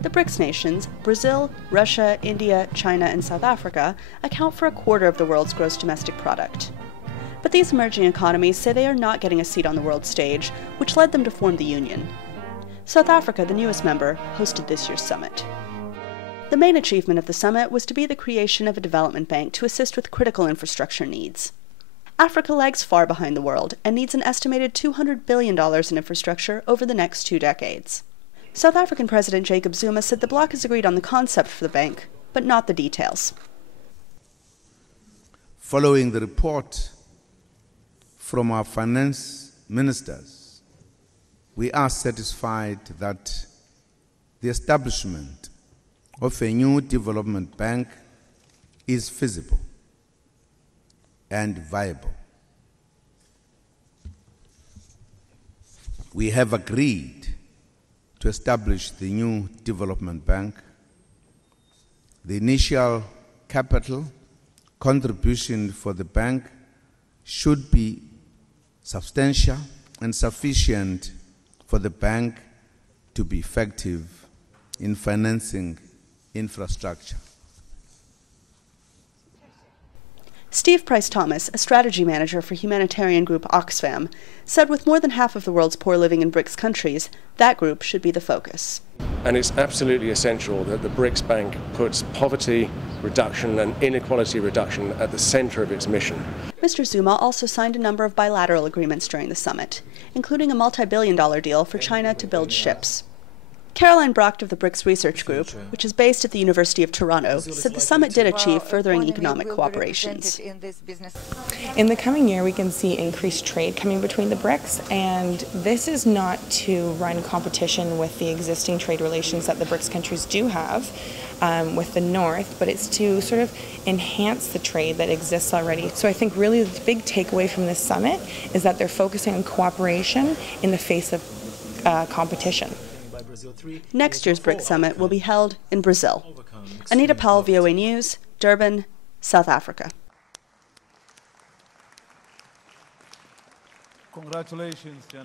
The BRICS nations, Brazil, Russia, India, China, and South Africa, account for a quarter of the world's gross domestic product. But these emerging economies say they are not getting a seat on the world stage, which led them to form the Union. South Africa, the newest member, hosted this year's summit. The main achievement of the summit was to be the creation of a development bank to assist with critical infrastructure needs. Africa lags far behind the world and needs an estimated $200 billion in infrastructure over the next 2 decades. South African President Jacob Zuma said the bloc has agreed on the concept for the bank, but not the details. Following the report from our finance ministers, we are satisfied that the establishment of a new development bank is feasible and viable. We have agreed to establish the new development bank. The initial capital contribution for the bank should be substantial and sufficient for the bank to be effective in financing infrastructure. Steve Price-Thomas, a strategy manager for humanitarian group Oxfam, said with more than half of the world's poor living in BRICS countries, that group should be the focus. And it's absolutely essential that the BRICS Bank puts poverty reduction and inequality reduction at the center of its mission. Mr. Zuma also signed a number of bilateral agreements during the summit, including a multi-billion-dollar deal for China to build ships. Caroline Brocht of the BRICS Research Group, which is based at the University of Toronto, said the summit did achieve furthering economic cooperations. In the coming year, we can see increased trade coming between the BRICS, and this is not to run competition with the existing trade relations that the BRICS countries do have with the North, but it's to sort of enhance the trade that exists already. So I think really the big takeaway from this summit is that they're focusing on cooperation in the face of competition. Next year's BRICS Summit will be held in Brazil. Anita Powell, VOA News, Durban, South Africa. Congratulations, Jen.